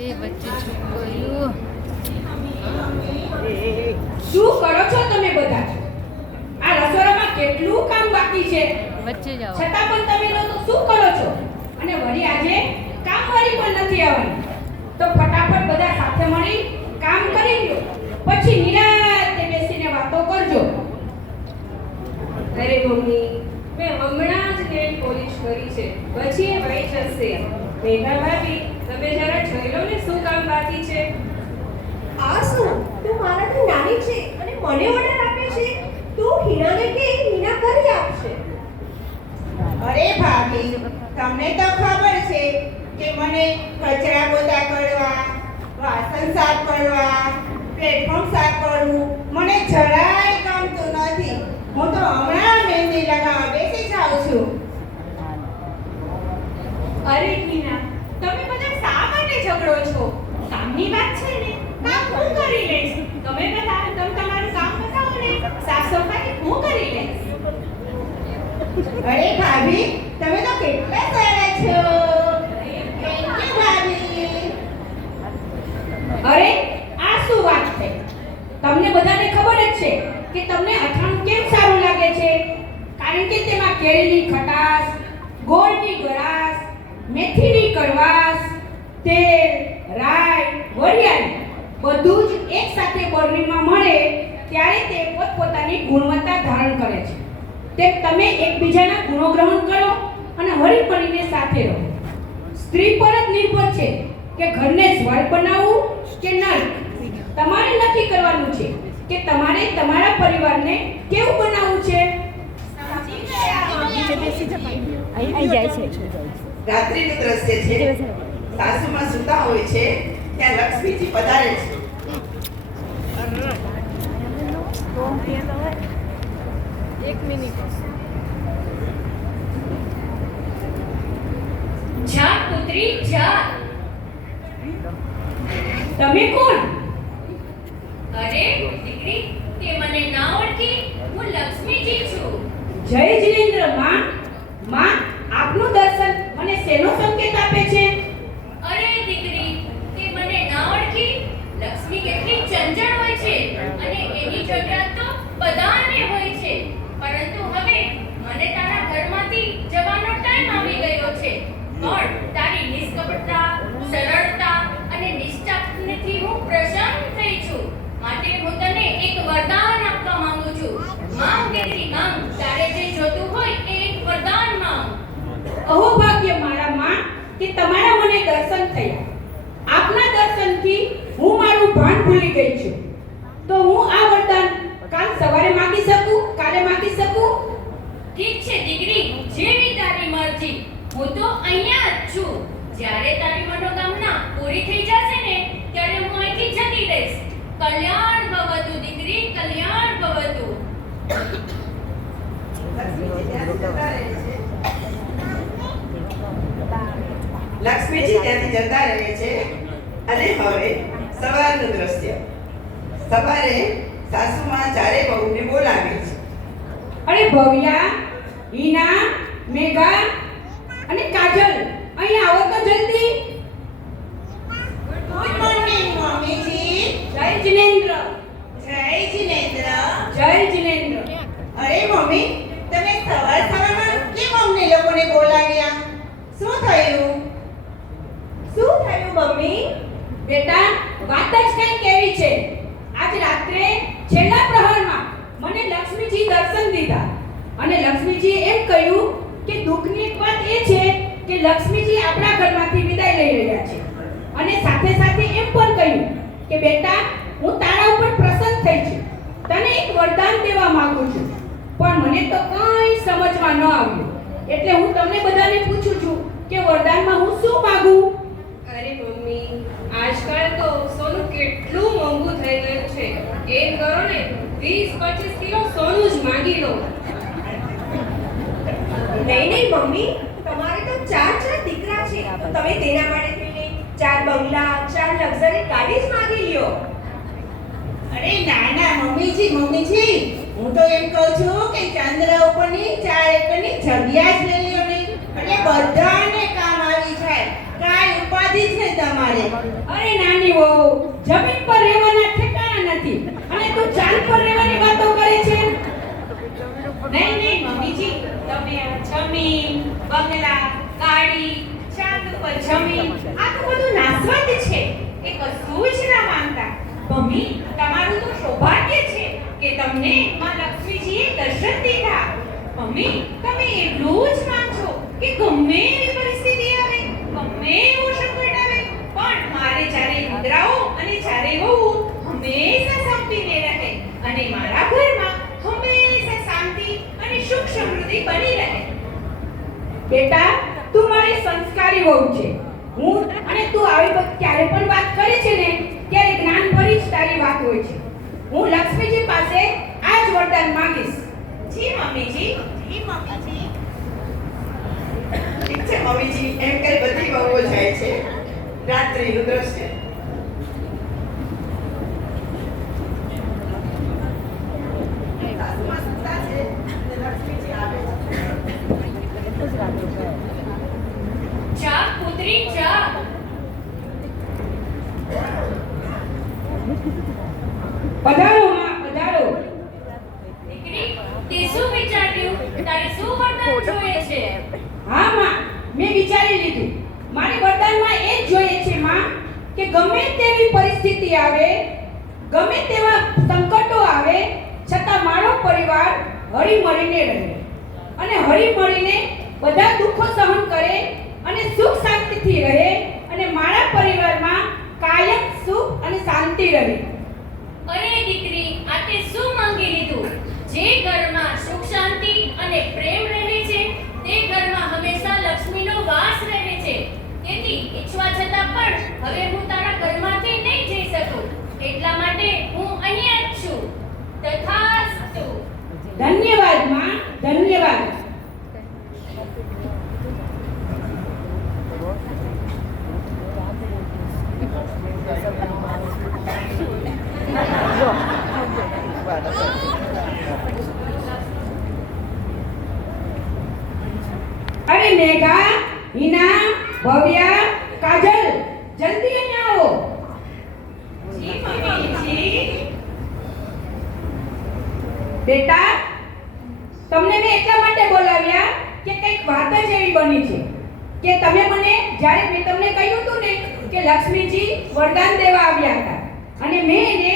એ વચ્ચે છોકરીઓ શું કરો છો તમે બધા? આ રસોડામાં કેટલું કામ બાકી છે, વચ્ચે જાઓ. છતાં પણ તમે લોકો શું કરો છો? અને વળી આજે કામવાળી પણ નથી આવવાની. તો ફટાફટ બધા સાથે મળી કામ કરી લો, પછી નિરાંતે બેસીને વાતો કરજો. અરે મમ્મી, મેં હમણાં જ નેલ પોલિશ કરી છે, પછી એ વહી જશે. મેઘા ભાભી, તમે જરા જોઈ લો ને શું કામ બાકી છે. આ શું? તું મારાથી નાની છે અને મને ઓર્ડર આપે છે? તું હિનાને કે હિના કરી આપશે. અરે ભાભી, તમને તો ખબર છે કે મને કચરા પોતા કરવા, વાસણ સાફ કરવા, પ્લેટફોર્મ સાફ કરવું મને જરાય ગમતું નથી. હું તો હમણાં મહેંદી લગાવવા બેસી જાઉં છું. અરે હિના, તમે બધા શા માટે ઝઘડો છો? કામની વાત છે ને, કામ હું કરી લઈશ. તમે બધા તમારું કામ બતાવો ને, સાફ સફાઈ હું કરી લઈશ. અરે ભાભી, તમે તો કેટલા સારા છો. થેન્ક યુ ભાભી. અરે આ શું વાત થઈ? તમને બધાને ખબર જ છે કે તમને અથાણું કેમ સારું લાગે છે, કારણ કે તેમાં કેરીની ખટાશ, ગોળની ગળાશ, મેથીની કડવાશ, તેલ, રાઈ, વરિયાળી બધું જ એક સાથે બરણીમાં મળે ત્યારે તે પોતપોતાની ગુણવત્તા ધારણ કરે છે. તેમ તમે એકબીજાના ગુણો ગ્રહણ કરો અને હળી મળીને સાથે રહો. સ્ત્રી પર જ નિર્ભર છે કે ઘરને સ્વર્ગ બનાવવું કે નર્ક. તમારે નક્કી કરવાનું છે કે તમારે તમારા પરિવારને કેવું બનાવવું છે. અહીં જાય છે. રાત્રિનું દ્રશ્ય છે. સાસુમાં સૂતા હોય છે ત્યાં લક્ષ્મીજી પધારે છે. એક મિનિટ. જા પુત્રી જા. તમે કોણ? અરે દીકરી, તે મને ના ઓળખી? હું લક્ષ્મીજી છું. જય જિનેન્દ્ર માં. માં, આપનું દર્શન મને શેનો સંકેત આપે છે? અરે દીકરી, તે મને ના ઓળખી? લક્ષ્મી કેટલી ચંચળ હોય છે અને એની જરૂરિયાત તો બધાને હોય છે. પરંતુ હવે મને તારા ઘરમાંથી જવાનો ટાઈમ આવી ગયો છે. પણ તારી નિષ્કપટતા, સરળતા અને નિષ્ઠાથી હું પ્રસન્ન થઈ છું. માટે હું તને એક વરદાન આપવા માંગુ છું. માંગ દીકરી માંગ, તારે જે જોતું હોય એ એક વરદાન માંગ. અહો ભાગ્ય મારા માં કે તમારા મને દર્શન થયા. આપના દર્શનથી હું મારું ભાન ભૂલી ગઈ છું. તો હું આ વરદાન કાલ સવારે માંગી શકું, કાલે માંગી શકું? ઠીક છે દીકરી, જેવી તારી મરજી. હું તો અહીંયા જ છું. જ્યારે તારી મનોકામના પૂરી થઈ જશે ને ત્યારે હું અહીંથી જતી રહીશ. કલ્યાણ ભવતુ દીકરી, કલ્યાણ ભવતુ. લક્ષ્મીજી ત્યાંથી જતા રહે છે. અને હવે સવારનું દ્રશ્ય. સવારે સાસુમાં ચારે બહુને બોલાવે છે. અરે ભવ્યા, હિના, મેઘા અને કાજલ, અહીં આવો તો જલ્દી. ગુડ મોર્નિંગ મમ્મીજી. જય જિનેન્દ્ર. જય જિનેન્દ્ર. જય જિનેન્દ્ર. અરે મમ્મી, તમે સવારમાં કેમ અમને લોકોને બોલાવ્યા? શું થયું? શું થયું મમ્મી? બેટા, વાત જ કંઈક એવી છે. આજ રાત્રે છેલ્લા પ્રહરમાં મને લક્ષ્મીજી દર્શન દીધા અને લક્ષ્મીજીએ એમ કહ્યું કે દુઃખની એક વાત એ છે કે લક્ષ્મીજી આપણા ઘરમાંથી વિદાય લઈ રહ્યા છે. અને સાથે સાથે એમ પણ કહ્યું કે બેટા, હું તારા ઉપર પ્રસન્ન થઈ છું, તને એક વરદાન દેવા માંગુ છું. પણ મને તો કંઈ સમજમાં ન આવ્યું, એટલે હું તમને બધાને પૂછું છું કે વરદાનમાં હું શું માંગુ? અરે મમ્મી, આજકાલ તો સોનું કેટલું મોંઘું થઈ ગયું છે. એમ કરો ને, 20-25 કિલો સોનું જ માંગી લો. નહીં મમ્મી, તમારે તો ચાર દીકરા છે, તો તમે તેના માટે થઈને 4 બંગલા, 4 લક્ઝરી ગાડી જ માંગી લ્યો. અરે ના ના મમ્મીજી, હું તો એમ કહું છું કે ચંદ્ર ઉપરની 4 એકરની જગ્યા જ લઈ લ્યો ને, એટલે બધાને કામ આવી જાય. કાંઈ ઉપાધિ ઉપાધિ જ નહીં તમારે. અરે નાની વહુ, જમીન પર રહેવાના ઠેકાણા નથી અને તું ચાંદ પર રહેવાની વાતો કરે છે. નહીં નહીં મમ્મીજી, તમે આ જમીન, બંગલા, ગાડી, ચાંદ ઉપર જમીન, આ તો બધું નાશવંત છે. એ કશું જ ના માનતા. મમ્મી, તમારું તો સૌભાગ્ય છે કે તમને માં લક્ષ્મીજીએ દર્શન દીધા. મમ્મી, તમે એટલું જ માનશો કે ગમે એવી પરિસ્થિતિ આવે, ગમે એવું સંકટ આવે, પણ મારે જ્યારે મુદ્રાઓ અને જ્યારે વહુ હંમેશા સંપીને રહે અને મારા ઘરમાં હંમેશા શાંતિ અને સુખ સમૃદ્ધિ બની રહે. બેટા, તું મારી સંસ્કારી વહુ છે. હું અને તું આવી ક્યારે પણ વાત કરે છે ને ત્યારે જ્ઞાન ભરી જ તારી વાત હોય છે. હું લક્ષ્મીજી પાસે આ જ વરદાન માંગીશ. જી મમ્મીજી. જી મમ્મીજી. ઠીક છે મમ્મીજી, એમ કઈ બધી વહુઓ જાય છે. રાત્રિનું દ્રશ્ય. સાસુમાં સૂતા છે અને લક્ષ્મીજી આવે છે. જા પુત્રી જા. પધારો માં, પધારો. દીકરી, તે શું વિચાર્યું? તારે શું વરદાન જોઈએ છે? હા માં, મેં વિચારી લીધું. મારે વરદાનમાં એ જ જોઈએ છે માં કે ગમે તેવી પરિસ્થિતિ આવે, ગમે તેવા સંકટો આવે, છતાં મારો પરિવાર હળીમળીને રહે અને હળીમળીને બધા દુઃખો સહન કરે અને સુખ શાંતિથી રહે અને મારા પરિવારમાં કાયમ સુખ અને શાંતિ રહે. અરે દીકરી, આ તે શું માંગી લીધું? જે ઘરમાં સુખ શાંતિ અને પ્રેમ રહે છે તે ઘરમાં હંમેશા લક્ષ્મીનો વાસ રહે છે. તેથી ઈચ્છવા છતાં પણ હવે હું તારા ઘરમાંથી નહીં જઈ શકું. એટલા માટે હું અહીંયા જ છું. તથાસ્તુ. ધન્યવાદ માં, ધન્યવાદ. અરે મેઘા, હિના, ભવ્યા, કાજલ, જલ્દી અહીંયા આવો. જી મમ્મીજી. બેટા, તમને મેં એટલા માટે બોલાવ્યા કે કંઈક વાત જ એવી બની છે કે તમે મને જ્યારે મેં તમને કહ્યું હતું ને કે લક્ષ્મીજી વરદાન દેવા આવ્યા હતા અને મેં એને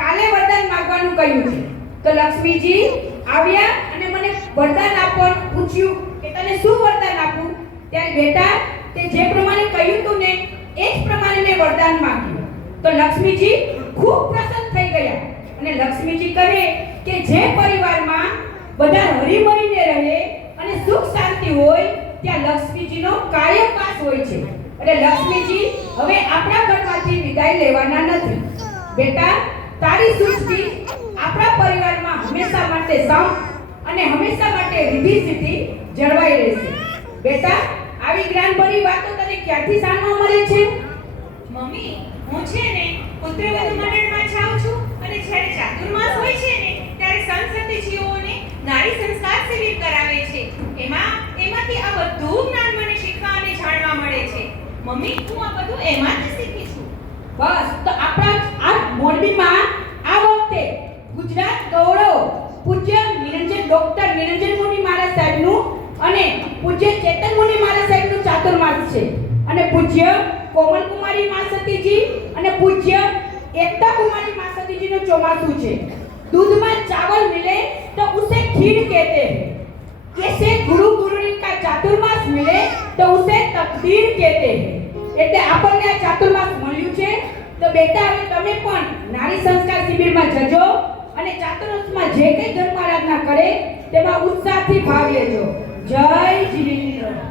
કાલે વરદાન માંગવાનું કહ્યું છે, તો લક્ષ્મીજી આવ્યા અને મને વરદાન આપવાનું પૂછ્યું કે તને શું વરદાન આપું. ત્યારે બેટા, તે જે પ્રમાણે કહ્યું હતું ને એ જ પ્રમાણે મેં વરદાન માંગ્યું. તો લક્ષ્મીજી ખૂબ પ્રસન્ન થઈ ગયા અને લક્ષ્મીજી કહે કે જે પરિવારમાં બધા હળીમળીને રહે અને સુખ શાંતિ હોય ત્યાં લક્ષ્મીજીનો કાયમ વાસ હોય છે. એટલે લક્ષ્મીજી હવે આપણા ઘરમાંથી વિદાય લેવાના નથી. બેટા, તારી સૃષ્ટિ આપણા પરિવારમાં હંમેશા માટે સમ અને હંમેશા માટે રિદ્ધિ સિદ્ધિ જળવાઈ રહેશે. બેટા, આવી જ્ઞાનભરી વાતો તને ક્યાંથી જાણવા મળે છે? મમ્મી, હું છે ને પુત્રવધુ મંડળમાં જાઉં છું અને જ્યારે ચાતુર્માસ હોય છે ને ત્યારે સંત સતીજીઓને નારી સંસ્કાર શિબિર કરાવે છે. એમાંથી આ બધું જ્ઞાન મને શીખવા અને જાણવા મળે છે. મમ્મી, હું આ બધું એમાંથી શીખી છું. બસ, તો આપણા આ મોરબીમાં આ વખતે ગુજરાત ગૌરવ પૂજ્ય ડોક્ટર નિરંજન મુનિ મહારાજ સાહેબનું અને પૂજ્ય ચેતન મુનિ મહારાજ સાહેબનું ચાતુર્માસ છે અને પૂજ્ય કોમલ કુમારી માસતીજી અને પૂજ્ય એકતા કુમારી માસતીજીનું ચોમાસું છે. दूध में चावल मिले तो उसे खीर कहते हैं. कैसे गुरु गुरुनी का चातुर्मास मिले तो उसे तकदीर कहते हैं. એટલે આપણને આ ચાતુર્માસ મળ્યું છે તો બેટા હવે તમે પણ નારી સંસ્કાર શિબિરમાં જજો અને ચાતુર્માસમાં જે કંઈ ધર્મ આરાધના કરે તેમાં ઉત્સાહથી ભાગ લેજો. જય જીનેન્દ્ર.